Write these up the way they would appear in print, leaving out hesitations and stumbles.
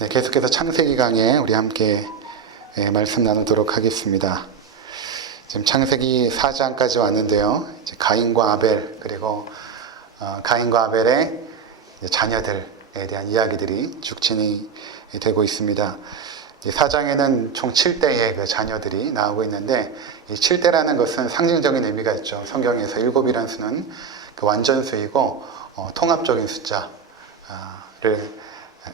네, 계속해서 창세기 강의 우리 함께 말씀 나누도록 하겠습니다. 지금 창세기 4장까지 왔는데요. 이제 가인과 아벨 그리고 가인과 아벨의 자녀들에 대한 이야기들이 쭉 진행되고 있습니다. 4장에는 총 7대의 그 자녀들이 나오고 있는데 이 7대라는 것은 상징적인 의미가 있죠. 성경에서 7이라는 수는 그 완전수이고 통합적인 숫자를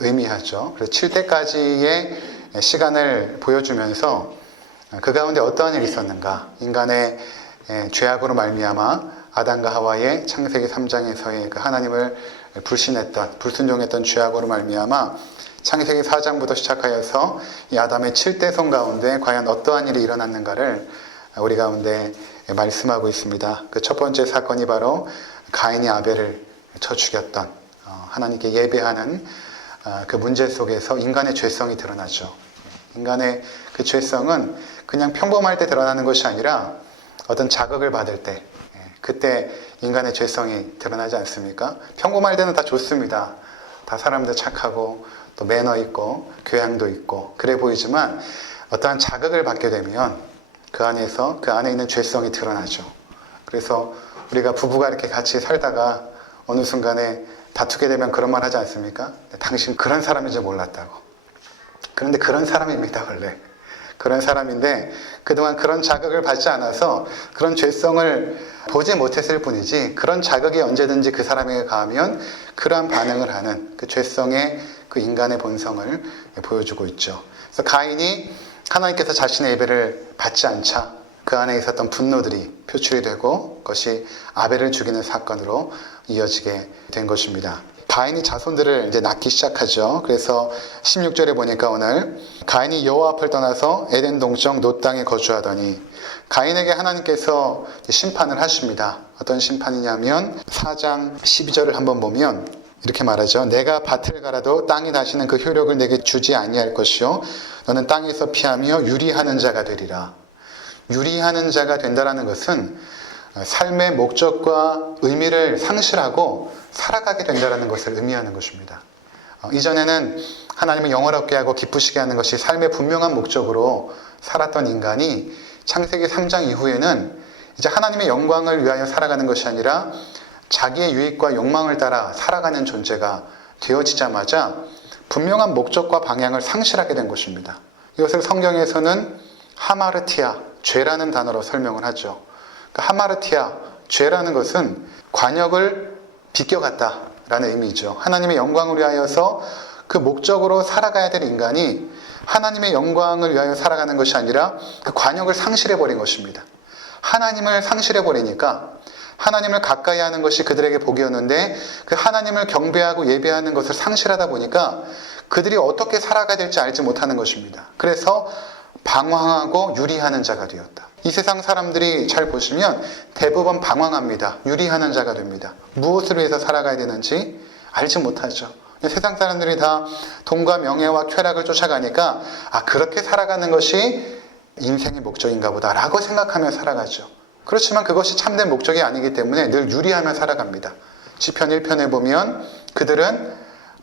의미하죠. 그래서 7대까지의 시간을 보여주면서 그 가운데 어떠한 일이 있었는가, 인간의 죄악으로 말미암아 아담과 하와의 창세기 3장에서의 그 하나님을 불신했던, 불순종했던 죄악으로 말미암아 창세기 4장부터 시작하여서 이 아담의 7대손 가운데 과연 어떠한 일이 일어났는가를 우리 가운데 말씀하고 있습니다. 그 첫 번째 사건이 바로 가인이 아벨을 쳐 죽였던, 하나님께 예배하는 그 문제 속에서 인간의 죄성이 드러나죠. 인간의 그 죄성은 그냥 평범할 때 드러나는 것이 아니라 어떤 자극을 받을 때, 그때 인간의 죄성이 드러나지 않습니까? 평범할 때는 다 좋습니다. 다 사람들 착하고 또 매너 있고 교양도 있고 그래 보이지만 어떠한 자극을 받게 되면 그 안에 있는 죄성이 드러나죠. 그래서 우리가 부부가 이렇게 같이 살다가 어느 순간에 다투게 되면 그런 말 하지 않습니까? 당신 그런 사람인지 몰랐다고. 그런데 그런 사람입니다, 원래. 그런 사람인데 그동안 그런 자극을 받지 않아서 그런 죄성을 보지 못했을 뿐이지 그런 자극이 언제든지 그 사람에게 가하면 그러한 반응을 하는 그 죄성의 그 인간의 본성을 보여주고 있죠. 그래서 가인이 하나님께서 자신의 예배를 받지 않자 그 안에 있었던 분노들이 표출이 되고 그것이 아벨을 죽이는 사건으로 이어지게 된 것입니다. 가인이 자손들을 이제 낳기 시작하죠. 그래서 16절에 보니까 오늘 가인이 여호와 앞을 떠나서 에덴 동쪽 놋 땅에 거주하더니 가인에게 하나님께서 심판을 하십니다. 어떤 심판이냐면 4장 12절을 한번 보면 이렇게 말하죠. 내가 밭을 갈아도 땅이 다시는 그 효력을 내게 주지 아니할 것이요 너는 땅에서 피하며 유리하는 자가 되리라. 유리하는 자가 된다라는 것은 삶의 목적과 의미를 상실하고 살아가게 된다는 것을 의미하는 것입니다. 이전에는 하나님을 영화롭게 하고 기쁘시게 하는 것이 삶의 분명한 목적으로 살았던 인간이 창세기 3장 이후에는 이제 하나님의 영광을 위하여 살아가는 것이 아니라 자기의 유익과 욕망을 따라 살아가는 존재가 되어지자마자 분명한 목적과 방향을 상실하게 된 것입니다. 이것을 성경에서는 하마르티아, 죄라는 단어로 설명을 하죠. 하마르티아, 죄라는 것은 관역을 비껴갔다라는 의미죠. 하나님의 영광을 위하여서 그 목적으로 살아가야 될 인간이 하나님의 영광을 위하여 살아가는 것이 아니라 그 관역을 상실해버린 것입니다. 하나님을 상실해버리니까 하나님을 가까이 하는 것이 그들에게 복이었는데 그 하나님을 경배하고 예배하는 것을 상실하다 보니까 그들이 어떻게 살아가야 될지 알지 못하는 것입니다. 그래서 방황하고 유리하는 자가 되었다. 이 세상 사람들이 잘 보시면 대부분 방황합니다. 유리하는 자가 됩니다. 무엇을 위해서 살아가야 되는지 알지 못하죠. 세상 사람들이 다 돈과 명예와 쾌락을 쫓아가니까 그렇게 살아가는 것이 인생의 목적인가 보다라고 생각하며 살아가죠. 그렇지만 그것이 참된 목적이 아니기 때문에 늘 유리하며 살아갑니다. 시편 1편에 보면 그들은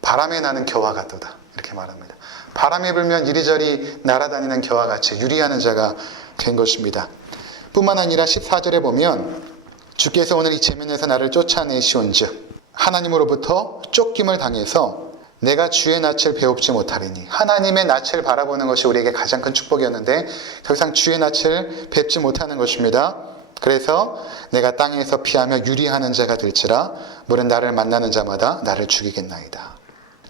바람에 나는 겨와 같도다 이렇게 말합니다. 바람이 불면 이리저리 날아다니는 겨와 같이 유리하는 자가 된 것입니다. 뿐만 아니라 14절에 보면 주께서 오늘 이 체면에서 나를 쫓아내시온즉 하나님으로부터 쫓김을 당해서 내가 주의 낯을 배웁지 못하리니. 하나님의 낯을 바라보는 것이 우리에게 가장 큰 축복이었는데 더 이상 주의 낯을 뵙지 못하는 것입니다. 그래서 내가 땅에서 피하며 유리하는 자가 될지라 물은 나를 만나는 자마다 나를 죽이겠나이다.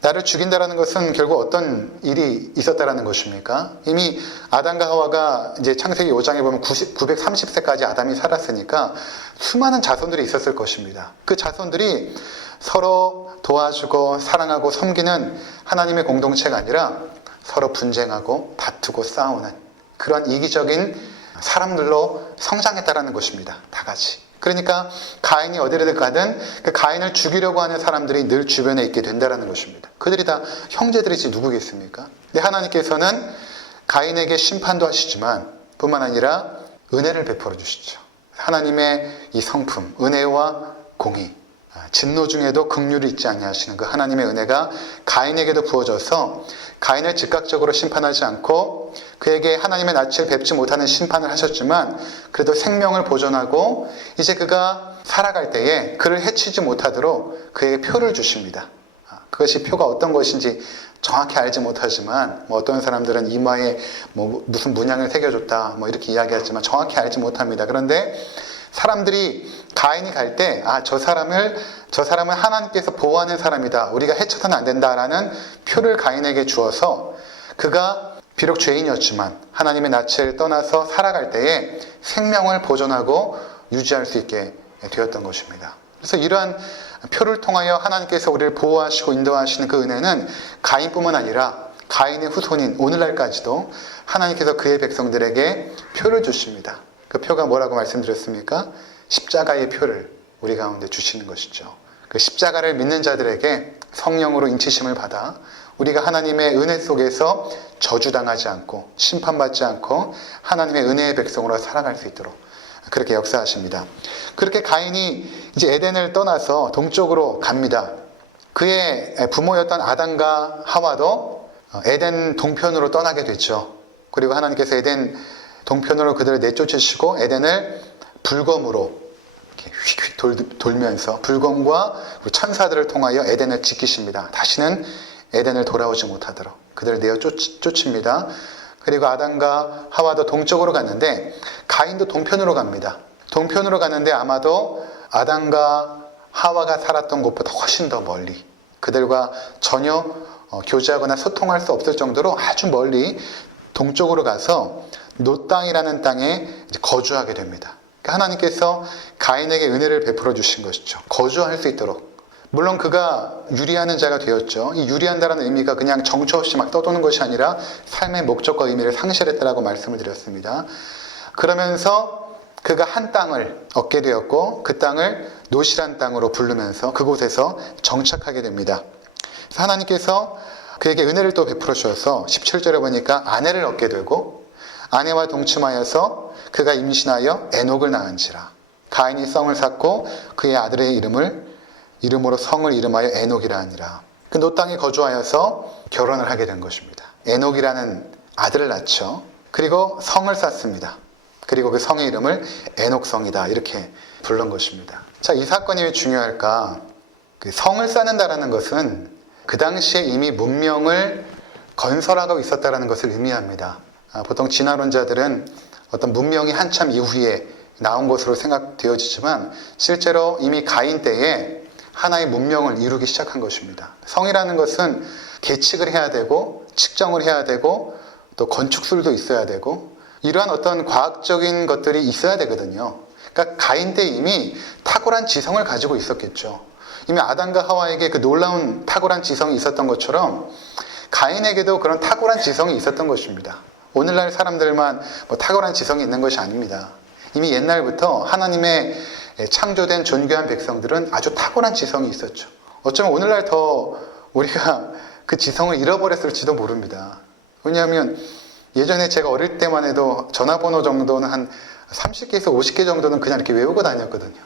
나를 죽인다라는 것은 결국 어떤 일이 있었다라는 것입니까? 이미 아담과 하와가 이제 창세기 5장에 보면 930세까지 아담이 살았으니까 수많은 자손들이 있었을 것입니다. 그 자손들이 서로 도와주고 사랑하고 섬기는 하나님의 공동체가 아니라 서로 분쟁하고 다투고 싸우는 그런 이기적인 사람들로 성장했다라는 것입니다. 다 같이. 그러니까 가인이 어디를 가든 그 가인을 죽이려고 하는 사람들이 늘 주변에 있게 된다는 것입니다. 그들이 다 형제들이지 누구겠습니까? 근데 하나님께서는 가인에게 심판도 하시지만 뿐만 아니라 은혜를 베풀어 주시죠. 하나님의 이 성품, 은혜와 공의, 진노 중에도 긍휼이 있지 아니하시는 그 하나님의 은혜가 가인에게도 부어져서 가인을 즉각적으로 심판하지 않고 그에게 하나님의 낯을 뵙지 못하는 심판을 하셨지만 그래도 생명을 보존하고 이제 그가 살아갈 때에 그를 해치지 못하도록 그에게 표를 주십니다. 그것이 표가 어떤 것인지 정확히 알지 못하지만 어떤 사람들은 이마에 무슨 문양을 새겨줬다 이렇게 이야기하지만 정확히 알지 못합니다. 그런데 사람들이 가인이 갈 때 저 사람은 하나님께서 보호하는 사람이다. 우리가 해쳐서는 안 된다라는 표를 가인에게 주어서 그가 비록 죄인이었지만 하나님의 낯을 떠나서 살아갈 때에 생명을 보존하고 유지할 수 있게 되었던 것입니다. 그래서 이러한 표를 통하여 하나님께서 우리를 보호하시고 인도하시는 그 은혜는 가인뿐만 아니라 가인의 후손인 오늘날까지도 하나님께서 그의 백성들에게 표를 주십니다. 그 표가 뭐라고 말씀드렸습니까? 십자가의 표를 우리 가운데 주시는 것이죠. 그 십자가를 믿는 자들에게 성령으로 인치심을 받아 우리가 하나님의 은혜 속에서 저주당하지 않고 심판받지 않고 하나님의 은혜의 백성으로 살아갈 수 있도록 그렇게 역사하십니다. 그렇게 가인이 이제 에덴을 떠나서 동쪽으로 갑니다. 그의 부모였던 아담과 하와도 에덴 동편으로 떠나게 됐죠. 그리고 하나님께서 에덴 동편으로 그들을 내쫓으시고 에덴을 불검으로 이렇게 휙휙 돌면서 불검과 천사들을 통하여 에덴을 지키십니다. 다시는 에덴을 돌아오지 못하도록 그들을 내어 쫓습니다. 그리고 아담과 하와도 동쪽으로 갔는데 가인도 동편으로 갑니다. 동편으로 가는데 아마도 아담과 하와가 살았던 곳보다 훨씬 더 멀리 그들과 전혀 교제하거나 소통할 수 없을 정도로 아주 멀리 동쪽으로 가서 노 땅이라는 땅에 거주하게 됩니다. 그러니까 하나님께서 가인에게 은혜를 베풀어 주신 것이죠. 거주할 수 있도록. 물론 그가 유리하는 자가 되었죠. 이 유리한다는 의미가 그냥 정처 없이 막 떠도는 것이 아니라 삶의 목적과 의미를 상실했다라고 말씀을 드렸습니다. 그러면서 그가 한 땅을 얻게 되었고 그 땅을 노시란 땅으로 부르면서 그곳에서 정착하게 됩니다. 그래서 하나님께서 그에게 은혜를 또 베풀어 주셔서 17절에 보니까 아내를 얻게 되고 아내와 동침하여서 그가 임신하여 에녹을 낳은지라. 가인이 성을 쌓고 그의 아들의 이름으로 성을 이름하여 에녹이라 하니라. 그 노 땅에 거주하여서 결혼을 하게 된 것입니다. 에녹이라는 아들을 낳죠. 그리고 성을 쌓습니다. 그리고 그 성의 이름을 에녹성이다 이렇게 부른 것입니다. 자, 이 사건이 왜 중요할까? 그 성을 쌓는다라는 것은 그 당시에 이미 문명을 건설하고 있었다라는 것을 의미합니다. 보통 진화론자들은 어떤 문명이 한참 이후에 나온 것으로 생각되어지지만 실제로 이미 가인 때에 하나의 문명을 이루기 시작한 것입니다. 성이라는 것은 계측을 해야 되고 측정을 해야 되고 또 건축술도 있어야 되고 이러한 어떤 과학적인 것들이 있어야 되거든요. 그러니까 가인 때 이미 탁월한 지성을 가지고 있었겠죠. 이미 아담과 하와에게 그 놀라운 탁월한 지성이 있었던 것처럼 가인에게도 그런 탁월한 지성이 있었던 것입니다. 오늘날 사람들만 탁월한 지성이 있는 것이 아닙니다. 이미 옛날부터 하나님의 창조된 존귀한 백성들은 아주 탁월한 지성이 있었죠. 어쩌면 오늘날 더 우리가 그 지성을 잃어버렸을지도 모릅니다. 왜냐하면 예전에 제가 어릴 때만 해도 전화번호 정도는 한 30개에서 50개 정도는 그냥 이렇게 외우고 다녔거든요.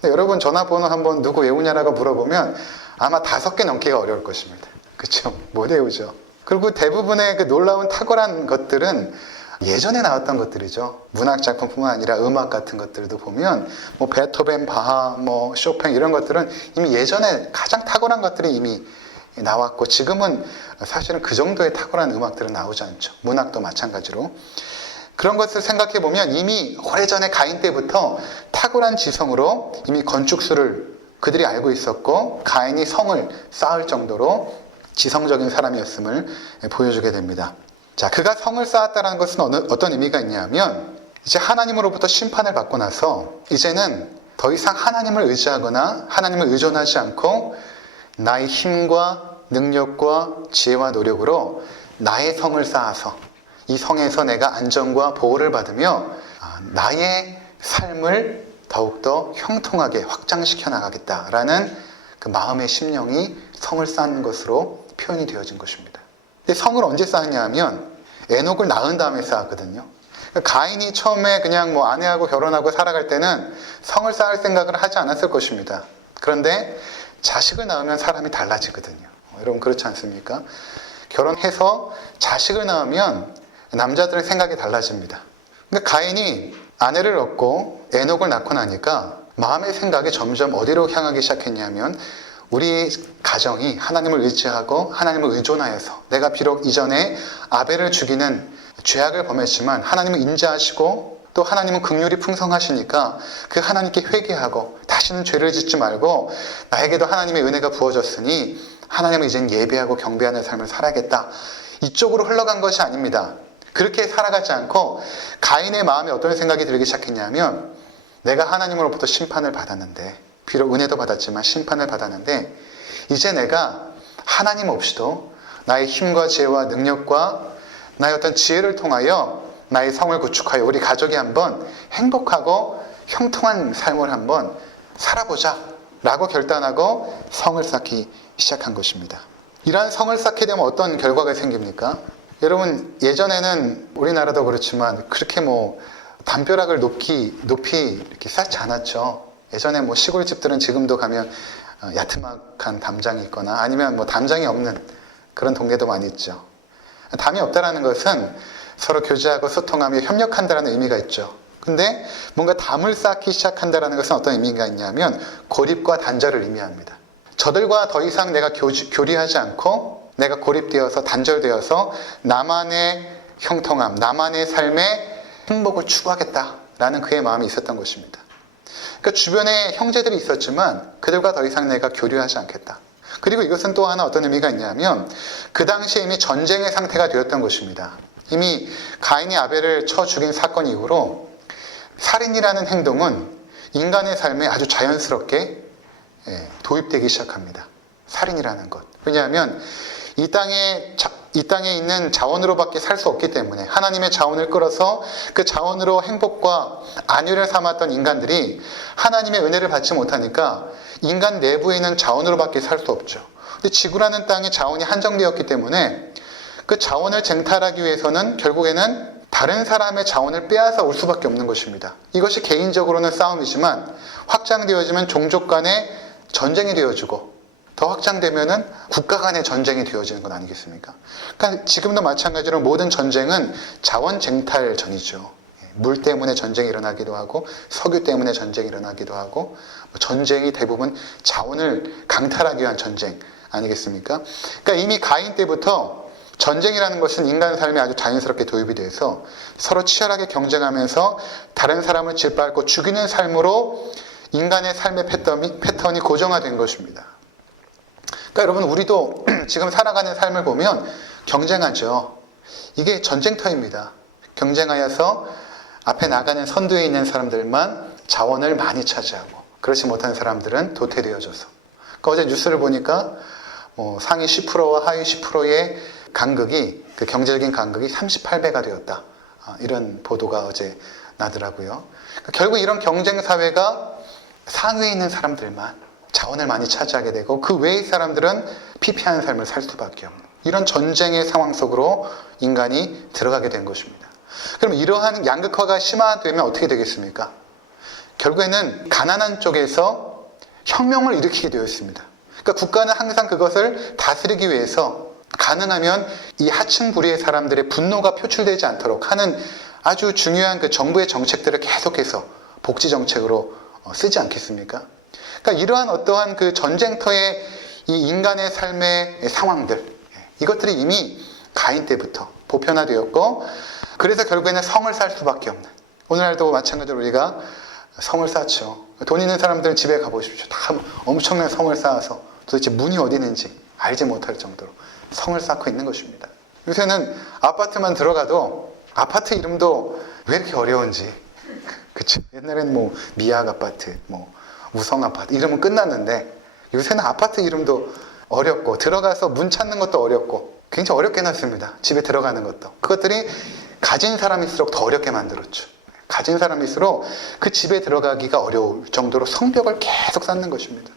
근데 여러분 전화번호 한번 누구 외우냐라고 물어보면 아마 5개 넘기가 어려울 것입니다. 그렇죠? 못 외우죠. 그리고 대부분의 그 놀라운 탁월한 것들은 예전에 나왔던 것들이죠. 문학 작품뿐만 아니라 음악 같은 것들도 보면 베토벤, 바하, 쇼팽 이런 것들은 이미 예전에 가장 탁월한 것들이 이미 나왔고 지금은 사실은 그 정도의 탁월한 음악들은 나오지 않죠. 문학도 마찬가지로. 그런 것을 생각해 보면 이미 오래전에 가인 때부터 탁월한 지성으로 이미 건축술을 그들이 알고 있었고 가인이 성을 쌓을 정도로 지성적인 사람이었음을 보여주게 됩니다. 자, 그가 성을 쌓았다는 것은 어떤 의미가 있냐면 이제 하나님으로부터 심판을 받고 나서 이제는 더 이상 하나님을 의지하거나 하나님을 의존하지 않고 나의 힘과 능력과 지혜와 노력으로 나의 성을 쌓아서 이 성에서 내가 안정과 보호를 받으며 나의 삶을 더욱더 형통하게 확장시켜 나가겠다라는 그 마음의 심령이 성을 쌓는 것으로 표현이 되어진 것입니다. 근데 성을 언제 쌓았냐 하면 에녹을 낳은 다음에 쌓았거든요. 그러니까 가인이 처음에 그냥 아내하고 결혼하고 살아갈 때는 성을 쌓을 생각을 하지 않았을 것입니다. 그런데 자식을 낳으면 사람이 달라지거든요. 여러분 그렇지 않습니까? 결혼해서 자식을 낳으면 남자들의 생각이 달라집니다. 그러니까 가인이 아내를 얻고 에녹을 낳고 나니까 마음의 생각이 점점 어디로 향하기 시작했냐면 우리 가정이 하나님을 의지하고 하나님을 의존하여서 내가 비록 이전에 아벨을 죽이는 죄악을 범했지만 하나님을 인자하시고 또 하나님은 긍휼이 풍성하시니까 그 하나님께 회개하고 다시는 죄를 짓지 말고 나에게도 하나님의 은혜가 부어졌으니 하나님을 이젠 예배하고 경배하는 삶을 살아야겠다. 이쪽으로 흘러간 것이 아닙니다. 그렇게 살아가지 않고 가인의 마음에 어떤 생각이 들기 시작했냐면 내가 하나님으로부터 심판을 받았는데 비록 은혜도 받았지만 심판을 받았는데 이제 내가 하나님 없이도 나의 힘과 지혜와 능력과 나의 어떤 지혜를 통하여 나의 성을 구축하여 우리 가족이 한번 행복하고 형통한 삶을 한번 살아보자 라고 결단하고 성을 쌓기 시작한 것입니다. 이러한 성을 쌓게 되면 어떤 결과가 생깁니까? 여러분 예전에는 우리나라도 그렇지만 그렇게 담벼락을 높이 이렇게 쌓지 않았죠. 예전에 시골집들은 지금도 가면 야트막한 담장이 있거나 아니면 담장이 없는 그런 동네도 많이 있죠. 담이 없다라는 것은 서로 교제하고 소통하며 협력한다라는 의미가 있죠. 근데 뭔가 담을 쌓기 시작한다라는 것은 어떤 의미가 있냐면 고립과 단절을 의미합니다. 저들과 더 이상 내가 교류하지 않고 내가 고립되어서 단절되어서 나만의 형통함, 나만의 삶의 행복을 추구하겠다라는 그의 마음이 있었던 것입니다. 그러니까 주변에 형제들이 있었지만 그들과 더 이상 내가 교류하지 않겠다. 그리고 이것은 또 하나 어떤 의미가 있냐면 그 당시에 이미 전쟁의 상태가 되었던 것입니다. 이미 가인이 아벨을 쳐 죽인 사건 이후로 살인이라는 행동은 인간의 삶에 아주 자연스럽게 도입되기 시작합니다. 살인이라는 것. 왜냐하면 이 땅에 있는 자원으로밖에 살 수 없기 때문에 하나님의 자원을 끌어서 그 자원으로 행복과 안위를 삼았던 인간들이 하나님의 은혜를 받지 못하니까 인간 내부에 있는 자원으로밖에 살 수 없죠. 근데 지구라는 땅에 자원이 한정되었기 때문에 그 자원을 쟁탈하기 위해서는 결국에는 다른 사람의 자원을 빼앗아 올 수밖에 없는 것입니다. 이것이 개인적으로는 싸움이지만 확장되어지면 종족 간의 전쟁이 되어지고 더 확장되면은 국가 간의 전쟁이 되어지는 것 아니겠습니까? 그러니까 지금도 마찬가지로 모든 전쟁은 자원 쟁탈전이죠. 물 때문에 전쟁이 일어나기도 하고 석유 때문에 전쟁이 일어나기도 하고 전쟁이 대부분 자원을 강탈하기 위한 전쟁 아니겠습니까? 그러니까 이미 가인 때부터 전쟁이라는 것은 인간 삶에 아주 자연스럽게 도입이 돼서 서로 치열하게 경쟁하면서 다른 사람을 짓밟고 죽이는 삶으로 인간의 삶의 패턴이 고정화된 것입니다. 그러니까 여러분 우리도 지금 살아가는 삶을 보면 경쟁하죠. 이게 전쟁터입니다. 경쟁하여서 앞에 나가는 선두에 있는 사람들만 자원을 많이 차지하고 그렇지 못한 사람들은 도태되어져서. 그러니까 어제 뉴스를 보니까 상위 10%와 하위 10%의 간극이 그 경제적인 간극이 38배가 되었다. 이런 보도가 어제 나더라고요. 그러니까 결국 이런 경쟁 사회가 상위에 있는 사람들만 자원을 많이 차지하게 되고 그 외의 사람들은 피폐한 삶을 살 수밖에 없는 이런 전쟁의 상황 속으로 인간이 들어가게 된 것입니다. 그럼 이러한 양극화가 심화되면 어떻게 되겠습니까? 결국에는 가난한 쪽에서 혁명을 일으키게 되었습니다. 그러니까 국가는 항상 그것을 다스리기 위해서 가능하면 이 하층 부류의 사람들의 분노가 표출되지 않도록 하는 아주 중요한 그 정부의 정책들을 계속해서 복지 정책으로 쓰지 않겠습니까? 그러니까 이러한 어떠한 그 전쟁터의 이 인간의 삶의 상황들, 이것들이 이미 가인 때부터 보편화되었고, 그래서 결국에는 성을 쌓을 수밖에 없는. 오늘날도 마찬가지로 우리가 성을 쌓죠. 돈 있는 사람들은 집에 가보십시오. 다 엄청난 성을 쌓아서 도대체 문이 어디 있는지 알지 못할 정도로 성을 쌓고 있는 것입니다. 요새는 아파트만 들어가도 아파트 이름도 왜 이렇게 어려운지. 그쵸? 옛날에는 미약 아파트, 우성 아파트 이러면 끝났는데 요새는 아파트 이름도 어렵고 들어가서 문 찾는 것도 어렵고 굉장히 어렵게 해놨습니다. 집에 들어가는 것도. 그것들이 가진 사람일수록 더 어렵게 만들었죠. 가진 사람일수록 그 집에 들어가기가 어려울 정도로 성벽을 계속 쌓는 것입니다.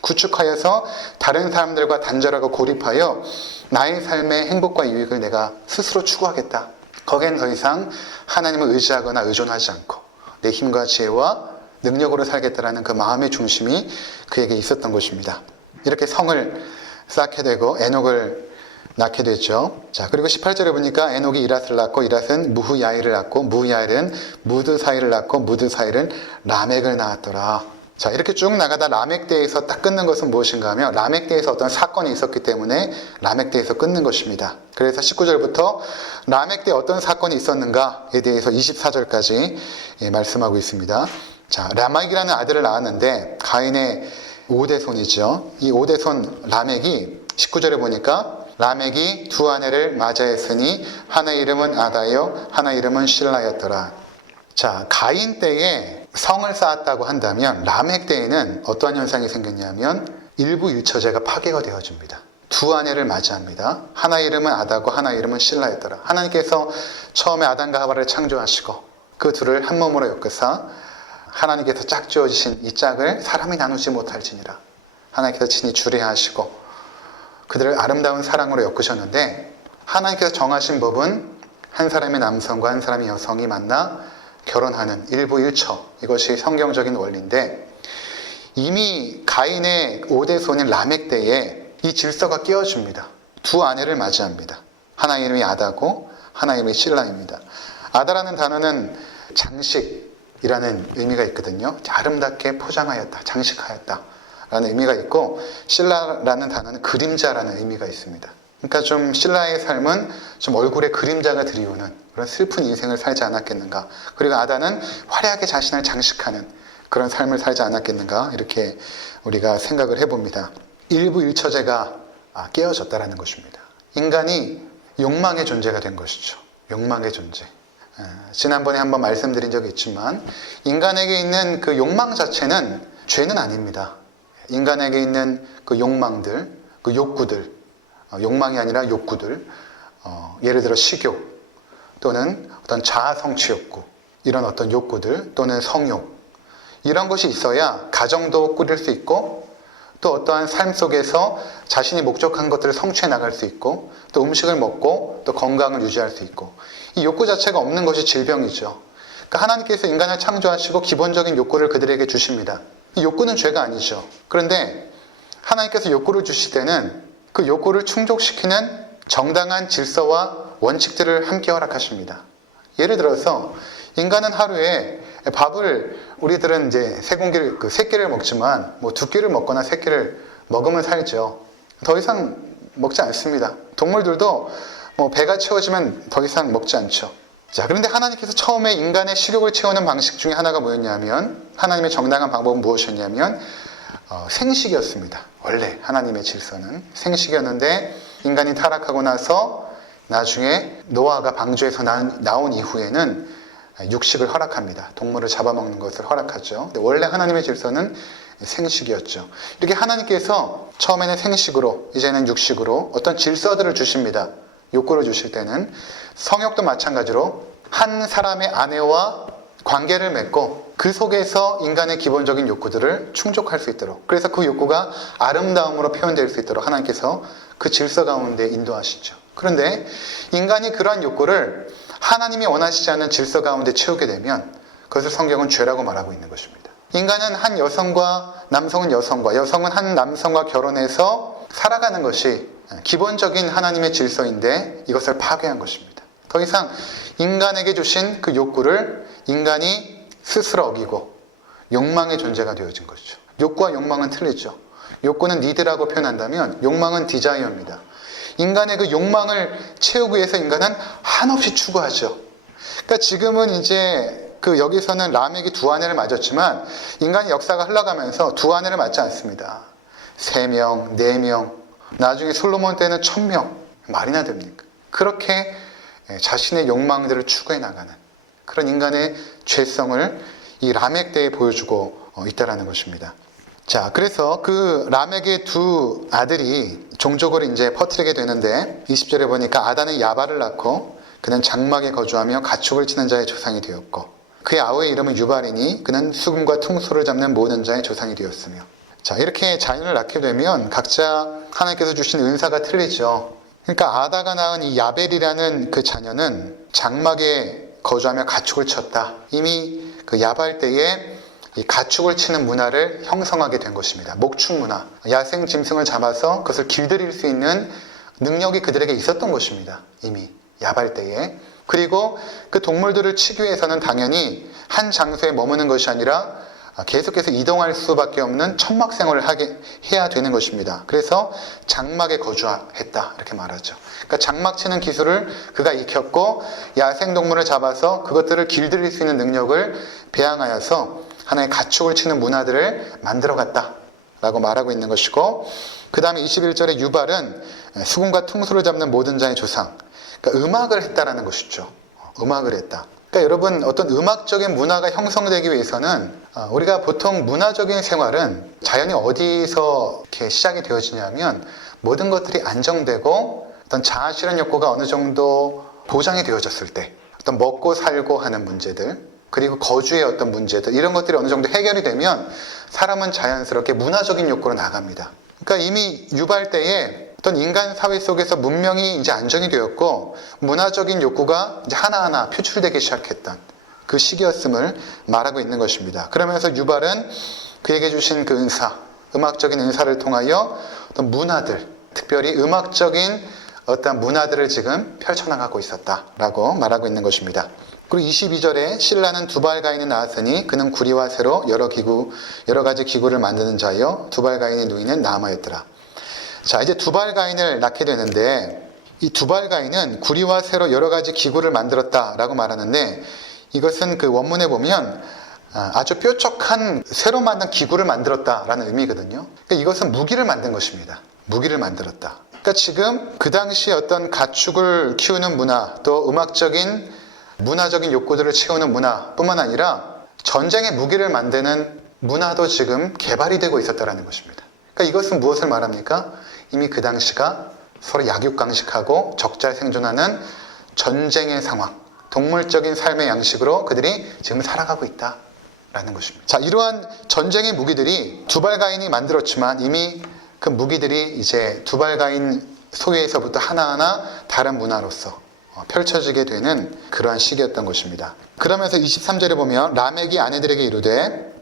구축하여서 다른 사람들과 단절하고 고립하여 나의 삶의 행복과 유익을 내가 스스로 추구하겠다. 거기엔 더 이상 하나님을 의지하거나 의존하지 않고 내 힘과 지혜와 능력으로 살겠다라는 그 마음의 중심이 그에게 있었던 것입니다. 이렇게 성을 쌓게 되고 에녹을 낳게 됐죠. 자, 그리고 18절에 보니까 에녹이 이랏을 낳고 이랏은 무후야일을 낳고 무후야일은 무드사일을 낳고 무드사일은 라멕을 낳았더라. 자, 이렇게 쭉 나가다 라멕 때에서 딱 끊는 것은 무엇인가 하면 라멕 때에서 어떤 사건이 있었기 때문에 라멕 때에서 끊는 것입니다. 그래서 19절부터 라멕 때 어떤 사건이 있었는가에 대해서 24절까지 말씀하고 있습니다. 자, 라멕이라는 아들을 낳았는데 가인의 5대손이죠. 이 5대손 라멕이 19절에 보니까 라멕이 두 아내를 맞이했으니 하나 이름은 아다요 하나 이름은 실라였더라. 자, 가인 때에 성을 쌓았다고 한다면 라멕 때에는 어떠한 현상이 생겼냐면 일부 일처제가 파괴가 되어집니다. 두 아내를 맞이합니다. 하나 이름은 아다고 하나 이름은 실라였더라. 하나님께서 처음에 아담과 하와를 창조하시고 그 둘을 한 몸으로 엮으사 하나님께서 짝지어주신 이 짝을 사람이 나누지 못할지니라. 하나님께서 친히 주례하시고 그들을 아름다운 사랑으로 엮으셨는데 하나님께서 정하신 법은 한 사람의 남성과 한 사람의 여성이 만나 결혼하는 일부 일처, 이것이 성경적인 원리인데 이미 가인의 5대손인 라멕 때에 이 질서가 깨어집니다. 두 아내를 맞이합니다. 하나 이름이 아다고 하나 이름이 실라입니다. 아다라는 단어는 장식이라는 의미가 있거든요. 아름답게 포장하였다, 장식하였다 라는 의미가 있고 실라라는 단어는 그림자라는 의미가 있습니다. 그러니까 좀 실라의 삶은 좀 얼굴에 그림자가 드리우는 그런 슬픈 인생을 살지 않았겠는가. 그리고 아다는 화려하게 자신을 장식하는 그런 삶을 살지 않았겠는가. 이렇게 우리가 생각을 해봅니다. 일부 일처제가 깨어졌다라는 것입니다. 인간이 욕망의 존재가 된 것이죠. 욕망의 존재. 지난번에 한번 말씀드린 적이 있지만 인간에게 있는 그 욕망 자체는 죄는 아닙니다. 인간에게 있는 그 욕망들, 그 욕구들, 욕망이 아니라 욕구들, 예를 들어 식욕 또는 어떤 자아 성취 욕구, 이런 어떤 욕구들 또는 성욕, 이런 것이 있어야 가정도 꾸릴 수 있고 또 어떠한 삶 속에서 자신이 목적한 것들을 성취해 나갈 수 있고 또 음식을 먹고 또 건강을 유지할 수 있고, 이 욕구 자체가 없는 것이 질병이죠. 그러니까 하나님께서 인간을 창조하시고 기본적인 욕구를 그들에게 주십니다. 이 욕구는 죄가 아니죠. 그런데 하나님께서 욕구를 주실 때는 그 욕구를 충족시키는 정당한 질서와 원칙들을 함께 허락하십니다. 예를 들어서 인간은 하루에 밥을 우리들은 이제 세 끼를 먹지만 뭐 두 끼를 먹거나 세 끼를 먹으면 살죠. 더 이상 먹지 않습니다. 동물들도 뭐 배가 채워지면 더 이상 먹지 않죠. 자, 그런데 하나님께서 처음에 인간의 식욕을 채우는 방식 중에 하나가 뭐였냐면, 하나님의 정당한 방법은 무엇이었냐면 생식이었습니다. 원래 하나님의 질서는 생식이었는데 인간이 타락하고 나서 나중에 노아가 방주에서 나온 이후에는 육식을 허락합니다. 동물을 잡아먹는 것을 허락하죠. 근데 원래 하나님의 질서는 생식이었죠. 이렇게 하나님께서 처음에는 생식으로 이제는 육식으로 어떤 질서들을 주십니다. 욕구를 주실 때는 성욕도 마찬가지로 한 사람의 아내와 관계를 맺고 그 속에서 인간의 기본적인 욕구들을 충족할 수 있도록, 그래서 그 욕구가 아름다움으로 표현될 수 있도록 하나님께서 그 질서 가운데 인도하시죠. 그런데 인간이 그러한 욕구를 하나님이 원하시지 않는 질서 가운데 채우게 되면 그것을 성경은 죄라고 말하고 있는 것입니다. 인간은 한 여성과, 남성은 여성과, 여성은 한 남성과 결혼해서 살아가는 것이 기본적인 하나님의 질서인데 이것을 파괴한 것입니다. 더 이상 인간에게 주신 그 욕구를 인간이 스스로 어기고 욕망의 존재가 되어진 것이죠. 욕구와 욕망은 틀리죠. 욕구는 니드라고 표현한다면 욕망은 디자이어입니다. 인간의 그 욕망을 채우기 위해서 인간은 한없이 추구하죠. 그러니까 지금은 이제 여기서는 라멕이 두 아내를 맞았지만 인간의 역사가 흘러가면서 두 아내를 맞지 않습니다. 3명, 4명, 나중에 솔로몬 때는 1000명, 말이나 됩니까? 그렇게 자신의 욕망들을 추구해 나가는 그런 인간의 죄성을 이 라멕 때에 보여주고 있다는 것입니다. 자, 그래서 그 라멕의 두 아들이 종족을 이제 퍼뜨리게 되는데 20절에 보니까 아다는 야발을 낳고 그는 장막에 거주하며 가축을 치는 자의 조상이 되었고 그의 아우의 이름은 유발이니 그는 수금과 퉁소를 잡는 모든 자의 조상이 되었으며. 자, 이렇게 자녀를 낳게 되면 각자 하나님께서 주신 은사가 틀리죠. 그러니까 아다가 낳은 이 야벨이라는 그 자녀는 장막에 거주하며 가축을 쳤다. 이미 그 야발 때에 이 가축을 치는 문화를 형성하게 된 것입니다. 목축 문화, 야생 짐승을 잡아서 그것을 길들일 수 있는 능력이 그들에게 있었던 것입니다. 이미 야발 때에. 그리고 그 동물들을 치기 위해서는 당연히 한 장소에 머무는 것이 아니라 계속해서 이동할 수밖에 없는 천막 생활을 해야 되는 것입니다. 그래서 장막에 거주했다 이렇게 말하죠. 그러니까 장막 치는 기술을 그가 익혔고 야생동물을 잡아서 그것들을 길들일 수 있는 능력을 배양하여서 하나의 가축을 치는 문화들을 만들어갔다 라고 말하고 있는 것이고, 그 다음에 21절에 유발은 수금과 퉁소를 잡는 모든 자의 조상, 그러니까 음악을 했다라는 것이죠. 음악을 했다. 그러니까 여러분, 어떤 음악적인 문화가 형성되기 위해서는 우리가 보통 문화적인 생활은 자연히 어디서 이렇게 시작이 되어지냐면 모든 것들이 안정되고 어떤 자아 실현 욕구가 어느 정도 보장이 되어졌을 때, 어떤 먹고 살고 하는 문제들, 그리고 거주의 어떤 문제들, 이런 것들이 어느 정도 해결이 되면 사람은 자연스럽게 문화적인 욕구로 나갑니다. 그러니까 이미 유발 때에 어떤 인간 사회 속에서 문명이 이제 안정이 되었고 문화적인 욕구가 이제 하나하나 표출되기 시작했던 그 시기였음을 말하고 있는 것입니다. 그러면서 유발은 그에게 주신 그 은사, 음악적인 은사를 통하여 어떤 문화들, 특별히 음악적인 어떤 문화들을 지금 펼쳐나가고 있었다라고 말하고 있는 것입니다. 그리고 22절에 신라는 두발가인이 낳았으니 그는 구리와 쇠로 여러 가지 기구를 만드는 자여 두발가인의 누이는 나아마였더라. 자, 이제 두발가인을 낳게 되는데 이 두발가인은 구리와 쇠로 여러 가지 기구를 만들었다라고 말하는데, 이것은 그 원문에 보면 아주 뾰족한 쇠로 만든 기구를 만들었다라는 의미거든요. 그러니까 이것은 무기를 만든 것입니다. 무기를 만들었다. 그러니까 지금 그 당시 어떤 가축을 키우는 문화, 또 음악적인 문화적인 욕구들을 채우는 문화뿐만 아니라 전쟁의 무기를 만드는 문화도 지금 개발이 되고 있었다는 것입니다. 그러니까 이것은 무엇을 말합니까? 이미 그 당시가 서로 약육강식하고 적잘 생존하는 전쟁의 상황, 동물적인 삶의 양식으로 그들이 지금 살아가고 있다라는 것입니다. 자, 이러한 전쟁의 무기들이 두발가인이 만들었지만 이미 그 무기들이 이제 두발가인 소유에서부터 하나하나 다른 문화로서 펼쳐지게 되는 그러한 시기였던 것입니다. 그러면서 23절에 보면 라멕이 아내들에게 이르되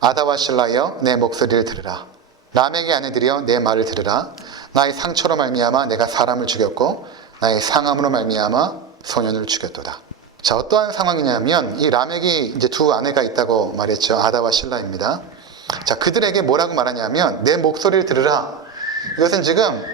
아다와 실라여 내 목소리를 들으라. 라멕의 아내들이여 내 말을 들으라. 나의 상처로 말미암아 내가 사람을 죽였고 나의 상함으로 말미암아 소년을 죽였도다. 자, 어떠한 상황이냐면 이 라멕이 이제 두 아내가 있다고 말했죠. 아다와 실라입니다. 자, 그들에게 뭐라고 말하냐면 내 목소리를 들으라. 이것은 지금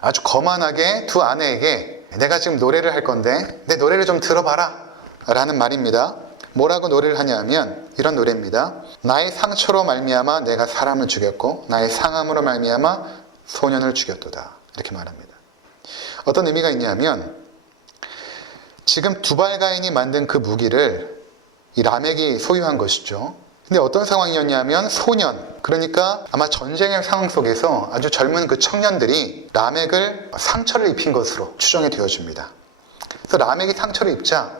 아주 거만하게 두 아내에게 내가 지금 노래를 할 건데 내 노래를 좀 들어봐라 라는 말입니다. 뭐라고 노래를 하냐면 이런 노래입니다. 나의 상처로 말미암아 내가 사람을 죽였고 나의 상함으로 말미암아 소년을 죽였도다. 이렇게 말합니다. 어떤 의미가 있냐면 지금 두발가인이 만든 그 무기를 이 라멕이 소유한 것이죠. 근데 어떤 상황이었냐면 소년, 그러니까 아마 전쟁의 상황 속에서 아주 젊은 그 청년들이 라멕을 상처를 입힌 것으로 추정이 되어집니다. 그래서 라멕이 상처를 입자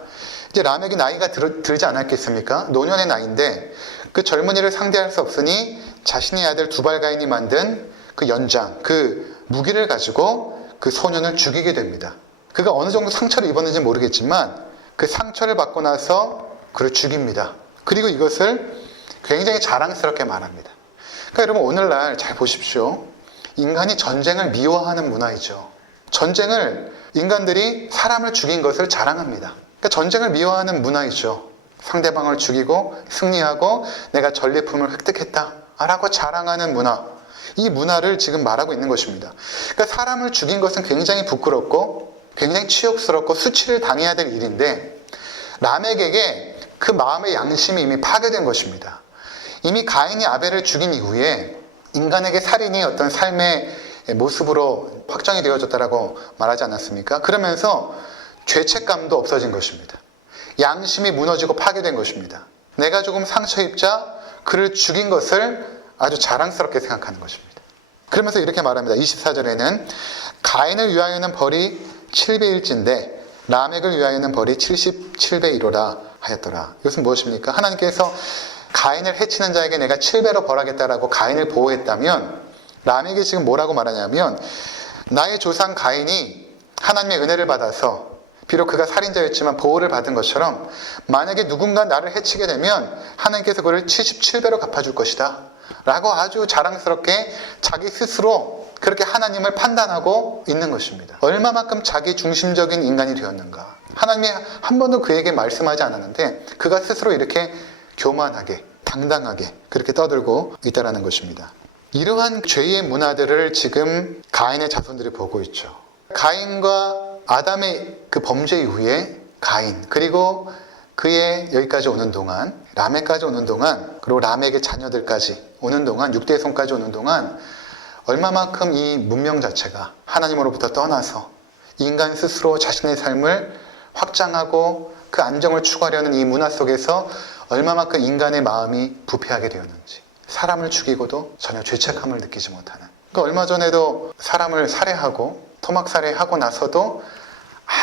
이제 라멕이 나이가 들지 않았겠습니까? 노년의 나이인데 그 젊은이를 상대할 수 없으니 자신의 아들 두발가인이 만든 그 연장, 그 무기를 가지고 그 소년을 죽이게 됩니다. 그가 어느 정도 상처를 입었는지 모르겠지만 그 상처를 받고 나서 그를 죽입니다. 그리고 이것을 굉장히 자랑스럽게 말합니다. 그러니까 여러분 오늘날 잘 보십시오. 인간이 전쟁을 미워하는 문화이죠. 전쟁을 인간들이 사람을 죽인 것을 자랑합니다. 그러니까 전쟁을 미워하는 문화이죠. 상대방을 죽이고 승리하고 내가 전리품을 획득했다 라고 자랑하는 문화. 이 문화를 지금 말하고 있는 것입니다. 그러니까 사람을 죽인 것은 굉장히 부끄럽고 굉장히 치욕스럽고 수치를 당해야 될 일인데 라멕에게 그 마음의 양심이 이미 파괴된 것입니다. 이미 가인이 아벨을 죽인 이후에 인간에게 살인이 어떤 삶의 모습으로 확정이 되어졌다라고 말하지 않았습니까? 그러면서 죄책감도 없어진 것입니다. 양심이 무너지고 파괴된 것입니다. 내가 조금 상처 입자 그를 죽인 것을 아주 자랑스럽게 생각하는 것입니다. 그러면서 이렇게 말합니다. 24절에는 가인을 위하여는 벌이 7배일진데 라멕을 위하여는 벌이 77배이로라 하였더라. 이것은 무엇입니까? 하나님께서 가인을 해치는 자에게 내가 7배로 벌하겠다라고 가인을 보호했다면 라멕이 지금 뭐라고 말하냐면 나의 조상 가인이 하나님의 은혜를 받아서 비록 그가 살인자였지만 보호를 받은 것처럼 만약에 누군가 나를 해치게 되면 하나님께서 그를 77배로 갚아줄 것이다 라고 아주 자랑스럽게 자기 스스로 그렇게 하나님을 판단하고 있는 것입니다. 얼마만큼 자기 중심적인 인간이 되었는가. 하나님이 한 번도 그에게 말씀하지 않았는데 그가 스스로 이렇게 교만하게 당당하게 그렇게 떠들고 있다는 것입니다. 이러한 죄의 문화들을 지금 가인의 자손들이 보고 있죠. 가인과 아담의 그 범죄 이후에 가인, 그리고 그의 여기까지 오는 동안, 라멕까지 오는 동안, 그리고 라멕의 자녀들까지 오는 동안, 6대 손까지 오는 동안 얼마만큼 이 문명 자체가 하나님으로부터 떠나서 인간 스스로 자신의 삶을 확장하고 그 안정을 추구하려는 이 문화 속에서 얼마만큼 인간의 마음이 부패하게 되었는지, 사람을 죽이고도 전혀 죄책감을 느끼지 못하는, 그러니까 얼마 전에도 사람을 살해하고 토막살해하고 나서도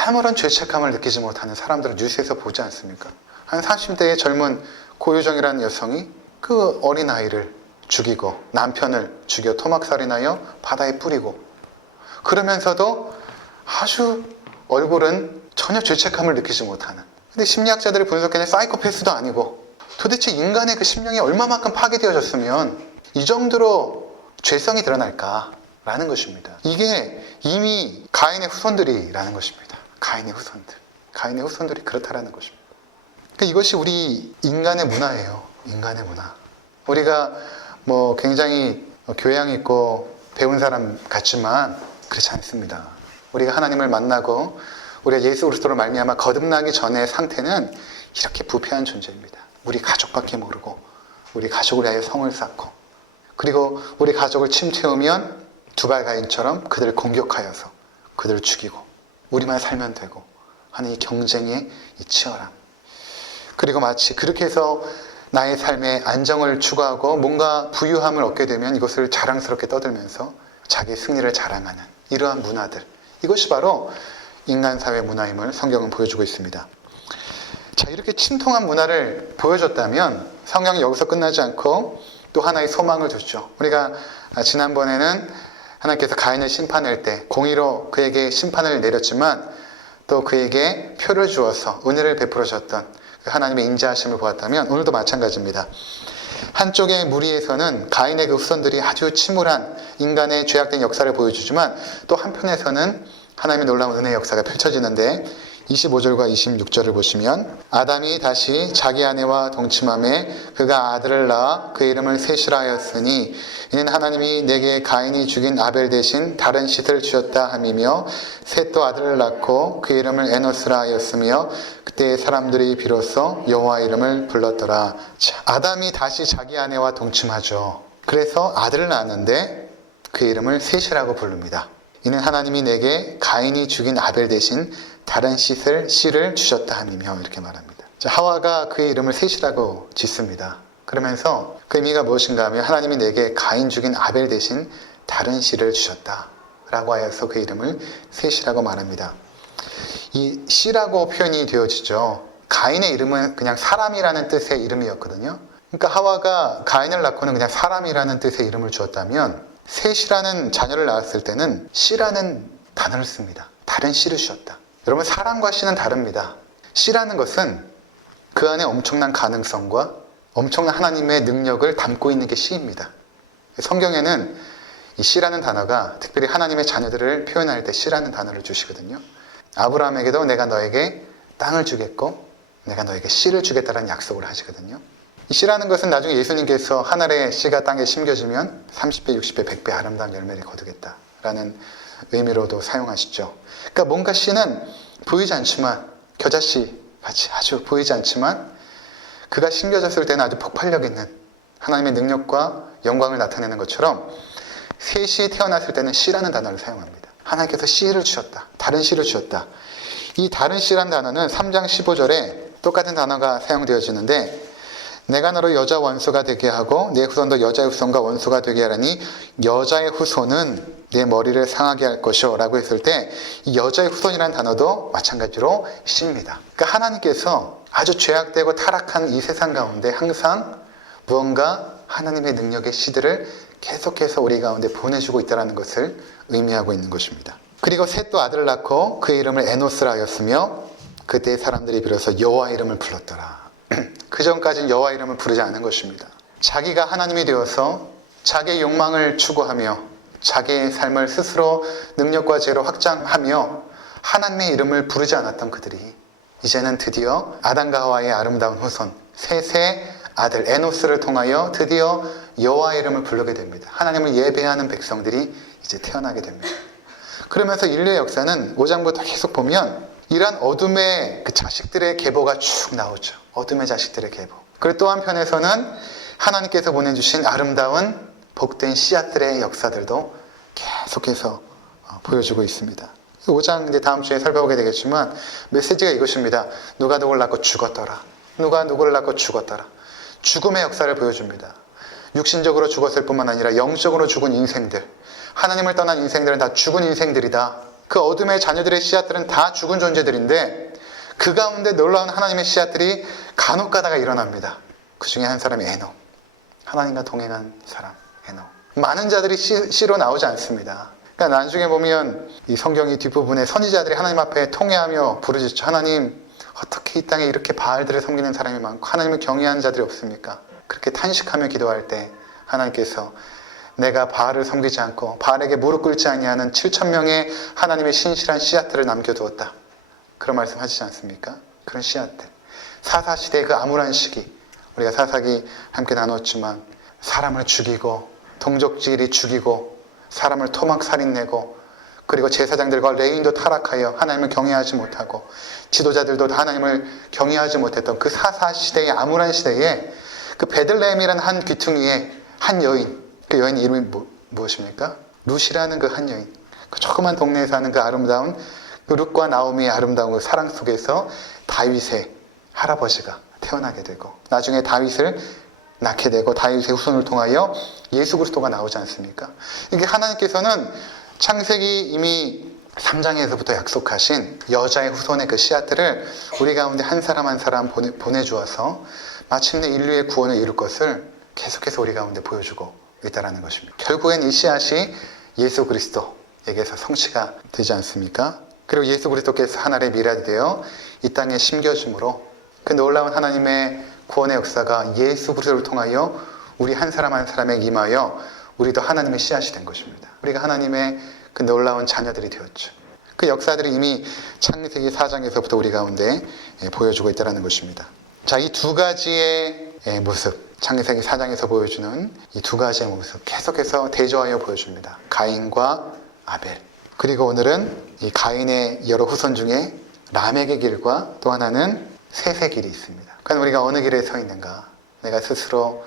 아무런 죄책감을 느끼지 못하는 사람들을 뉴스에서 보지 않습니까? 한 30대의 젊은 고유정이라는 여성이 그 어린아이를 죽이고 남편을 죽여 토막살인하여 바다에 뿌리고, 그러면서도 아주 얼굴은 전혀 죄책감을 느끼지 못하는, 근데 심리학자들이 분석해낸 사이코패스도 아니고 도대체 인간의 그 심령이 얼마만큼 파괴되어졌으면 이 정도로 죄성이 드러날까라는 것입니다. 이게 이미 가인의 후손들이라는 것입니다. 가인의 후손들이 그렇다라는 것입니다. 그러니까 이것이 우리 인간의 문화예요. 인간의 문화. 우리가 뭐 굉장히 교양 있고 배운 사람 같지만 그렇지 않습니다. 우리가 하나님을 만나고 우리가 예수 그리스도로 말미암아 거듭나기 전의 상태는 이렇게 부패한 존재입니다. 우리 가족밖에 모르고 우리 가족을 위하여 성을 쌓고, 그리고 우리 가족을 침체우면 두발 가인처럼 그들을 공격하여서 그들을 죽이고 우리만 살면 되고 하는 이 경쟁의 이 치열함, 그리고 마치 그렇게 해서 나의 삶에 안정을 추구하고 뭔가 부유함을 얻게 되면 이것을 자랑스럽게 떠들면서 자기 승리를 자랑하는 이러한 문화들, 이것이 바로 인간사회 문화임을 성경은 보여주고 있습니다. 자, 이렇게 침통한 문화를 보여줬다면 성경이 여기서 끝나지 않고 또 하나의 소망을 줬죠. 우리가 지난번에는 하나님께서 가인을 심판할 때 공의로 그에게 심판을 내렸지만 또 그에게 표를 주어서 은혜를 베풀어 줬던 하나님의 인자하심을 보았다면 오늘도 마찬가지입니다. 한쪽의 무리에서는 가인의 그 후손들이 아주 침울한 인간의 죄악된 역사를 보여주지만 또 한편에서는 하나님의 놀라운 은혜의 역사가 펼쳐지는데 25절과 26절을 보시면 아담이 다시 자기 아내와 동침함에 그가 아들을 낳아 그 이름을 셋이라 하였으니 이는 하나님이 내게 가인이 죽인 아벨 대신 다른 싯을 주셨다 함이며 셋도 아들을 낳고 그 이름을 에노스라 하였으며 그때 사람들이 비로소 여호와 이름을 불렀더라. 자, 아담이 다시 자기 아내와 동침하죠. 그래서 아들을 낳았는데 그 이름을 셋이라고 부릅니다. 이는 하나님이 내게 가인이 죽인 아벨 대신 다른 씨를 주셨다 함이며 이렇게 말합니다. 자, 하와가 그의 이름을 셋이라고 짓습니다. 그러면서 그 의미가 무엇인가 하면 하나님이 내게 가인 죽인 아벨 대신 다른 씨를 주셨다 라고 하여서 그 이름을 셋이라고 말합니다. 이 씨라고 표현이 되어지죠. 가인의 이름은 그냥 사람이라는 뜻의 이름이었거든요. 그러니까 하와가 가인을 낳고는 그냥 사람이라는 뜻의 이름을 주었다면 셋이라는 자녀를 낳았을 때는 씨라는 단어를 씁니다. 다른 씨를 주셨다. 여러분, 사람과 씨는 다릅니다. 씨라는 것은 그 안에 엄청난 가능성과 엄청난 하나님의 능력을 담고 있는 게 씨입니다. 성경에는 이 씨라는 단어가 특별히 하나님의 자녀들을 표현할 때 씨라는 단어를 주시거든요. 아브라함에게도 내가 너에게 땅을 주겠고 내가 너에게 씨를 주겠다는 약속을 하시거든요. 이 씨라는 것은 나중에 예수님께서 하늘의 씨가 땅에 심겨지면 30배, 60배, 100배 아름다운 열매를 거두겠다라는 의미로도 사용하시죠. 그러니까 뭔가 씨는 보이지 않지만, 겨자씨 같이 아주 보이지 않지만 그가 심겨졌을 때는 아주 폭발력 있는 하나님의 능력과 영광을 나타내는 것처럼 셋이 태어났을 때는 씨라는 단어를 사용합니다. 하나님께서 씨를 주셨다. 다른 씨를 주셨다. 이 다른 씨라는 단어는 3장 15절에 똑같은 단어가 사용되어지는데 내가 너로 여자 원수가 되게 하고 내 후손도 여자의 후손과 원수가 되게 하라니 여자의 후손은 내 머리를 상하게 할 것이요 라고 했을 때 이 여자의 후손이라는 단어도 마찬가지로 씨입니다. 그러니까 하나님께서 아주 죄악되고 타락한 이 세상 가운데 항상 무언가 하나님의 능력의 씨들을 계속해서 우리 가운데 보내주고 있다는 것을 의미하고 있는 것입니다. 그리고 셋 또 아들을 낳고 그의 이름을 에노스라 하였으며 그때 사람들이 비로소 여호와 이름을 불렀더라. 그 전까지는 여호와 이름을 부르지 않은 것입니다. 자기가 하나님이 되어서 자기의 욕망을 추구하며 자기의 삶을 스스로 능력과 지혜로 확장하며 하나님의 이름을 부르지 않았던 그들이 이제는 드디어 아담과 하와의 아름다운 후손 셋의 아들 에노스를 통하여 드디어 여호와의 이름을 부르게 됩니다. 하나님을 예배하는 백성들이 이제 태어나게 됩니다. 그러면서 인류의 역사는 5장부터 계속 보면 이러한 어둠의 그 자식들의 계보가 쭉 나오죠. 어둠의 자식들의 계보. 그리고 또 한편에서는 하나님께서 보내주신 아름다운 복된 씨앗들의 역사들도 계속해서 보여주고 있습니다. 5장 이제 다음 주에 살펴보게 되겠지만 메시지가 이것입니다. 누가 누구를 낳고 죽었더라. 누가 누구를 낳고 죽었더라. 죽음의 역사를 보여줍니다. 육신적으로 죽었을 뿐만 아니라 영적으로 죽은 인생들, 하나님을 떠난 인생들은 다 죽은 인생들이다. 그 어둠의 자녀들의 씨앗들은 다 죽은 존재들인데 그 가운데 놀라운 하나님의 씨앗들이 간혹 가다가 일어납니다. 그 중에 한 사람이 에녹, 하나님과 동행한 사람 에녹. 많은 자들이 씨로 나오지 않습니다. 그러니까 나중에 보면 이 성경이 뒷부분에 선지자들이 하나님 앞에 통회하며 부르짖죠. 하나님, 어떻게 이 땅에 이렇게 바알들을 섬기는 사람이 많고 하나님을 경외하는 자들이 없습니까? 그렇게 탄식하며 기도할 때 하나님께서 내가 바알을 섬기지 않고 바알에게 무릎 꿇지 아니하는 7,000명의 하나님의 신실한 씨앗들을 남겨두었다. 그런 말씀 하시지 않습니까? 그런 씨앗들. 사사시대의 그 암울한 시기, 우리가 사사기 함께 나눴지만 사람을 죽이고 동족끼리 죽이고 사람을 토막살인내고 그리고 제사장들과 레인도 타락하여 하나님을 경외하지 못하고 지도자들도 하나님을 경외하지 못했던 그 사사시대의 암울한 시대에 그 베들레헴이라는 한 귀퉁이에 한 여인, 그 여인 이름이 무엇입니까? 룻이라는 그 한 여인, 그 조그만 동네에 사는 그 아름다운 그 룻과 나오미의 아름다운 그 사랑 속에서 다윗의 할아버지가 태어나게 되고 나중에 다윗을 낳게 되고 다윗의 후손을 통하여 예수 그리스도가 나오지 않습니까? 이게 하나님께서는 창세기 이미 3장에서부터 약속하신 여자의 후손의 그 씨앗들을 우리 가운데 한 사람 한 사람 보내주어서 마침내 인류의 구원을 이룰 것을 계속해서 우리 가운데 보여주고 있다는 것입니다. 결국엔 이 씨앗이 예수 그리스도에게서 성취가 되지 않습니까? 그리고 예수 그리스도께서 하나님의 미랄이 되어 이 땅에 심겨짐으로 그 놀라운 하나님의 구원의 역사가 예수 그리스도를 통하여 우리 한 사람 한 사람에게 임하여 우리도 하나님의 씨앗이 된 것입니다. 우리가 하나님의 그 놀라운 자녀들이 되었죠. 그 역사들이 이미 창세기 4장에서부터 우리 가운데 보여주고 있다는 것입니다. 자, 이 두 가지의 모습, 창세기 4장에서 보여주는 이 두 가지의 모습 계속해서 대조하여 보여줍니다. 가인과 아벨. 그리고 오늘은 이 가인의 여러 후손 중에 람의 길과 또 하나는 셋의 길이 있습니다. 그럼 우리가 어느 길에 서 있는가? 내가 스스로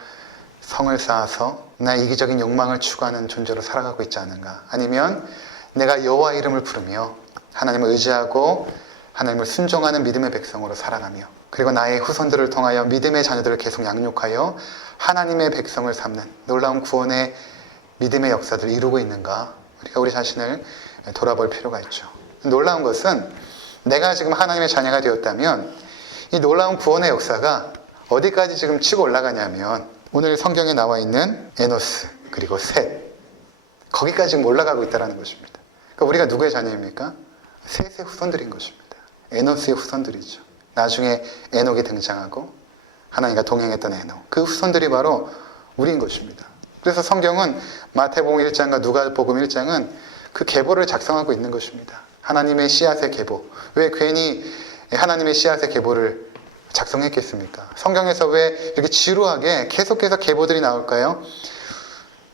성을 쌓아서 나 이기적인 욕망을 추구하는 존재로 살아가고 있지 않은가? 아니면 내가 여호와 이름을 부르며 하나님을 의지하고 하나님을 순종하는 믿음의 백성으로 살아가며 그리고 나의 후손들을 통하여 믿음의 자녀들을 계속 양육하여 하나님의 백성을 삼는 놀라운 구원의 믿음의 역사들을 이루고 있는가? 우리가 우리 자신을 돌아볼 필요가 있죠. 놀라운 것은 내가 지금 하나님의 자녀가 되었다면 이 놀라운 구원의 역사가 어디까지 지금 치고 올라가냐면 오늘 성경에 나와 있는 에노스 그리고 셋 거기까지 지금 올라가고 있다는 것입니다. 그러니까 우리가 누구의 자녀입니까? 셋의 후손들인 것입니다. 에노스의 후손들이죠. 나중에 에녹이 등장하고 하나님과 동행했던 에녹 그 후손들이 바로 우리인 것입니다. 그래서 성경은 마태복음 1장과 누가복음 1장은 그 계보를 작성하고 있는 것입니다. 하나님의 씨앗의 계보. 왜 괜히 하나님의 씨앗의 계보를 작성했겠습니까? 성경에서 왜 이렇게 지루하게 계속해서 계보들이 나올까요?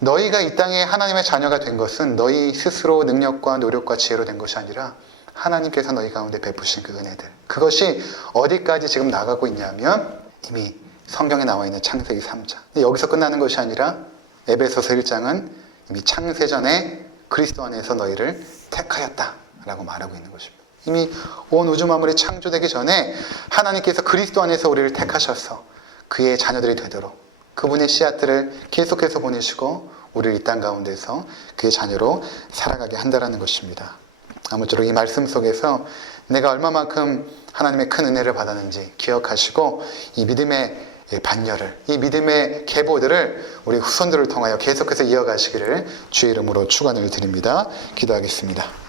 너희가 이 땅에 하나님의 자녀가 된 것은 너희 스스로 능력과 노력과 지혜로 된 것이 아니라 하나님께서 너희 가운데 베푸신 그 은혜들. 그것이 어디까지 지금 나가고 있냐면 이미 성경에 나와 있는 창세기 3장. 여기서 끝나는 것이 아니라 에베소서 1장은 이미 창세전에 그리스도 안에서 너희를 택하였다라고 말하고 있는 것입니다. 이미 온 우주 만물이 창조되기 전에 하나님께서 그리스도 안에서 우리를 택하셔서 그의 자녀들이 되도록 그분의 씨앗들을 계속해서 보내시고 우리를 이 땅 가운데서 그의 자녀로 살아가게 한다는 것입니다. 아무쪼록 이 말씀 속에서 내가 얼마만큼 하나님의 큰 은혜를 받았는지 기억하시고 이 믿음의 반열을, 이 믿음의 계보들을 우리 후손들을 통하여 계속해서 이어가시기를 주의 이름으로 축원을 드립니다. 기도하겠습니다.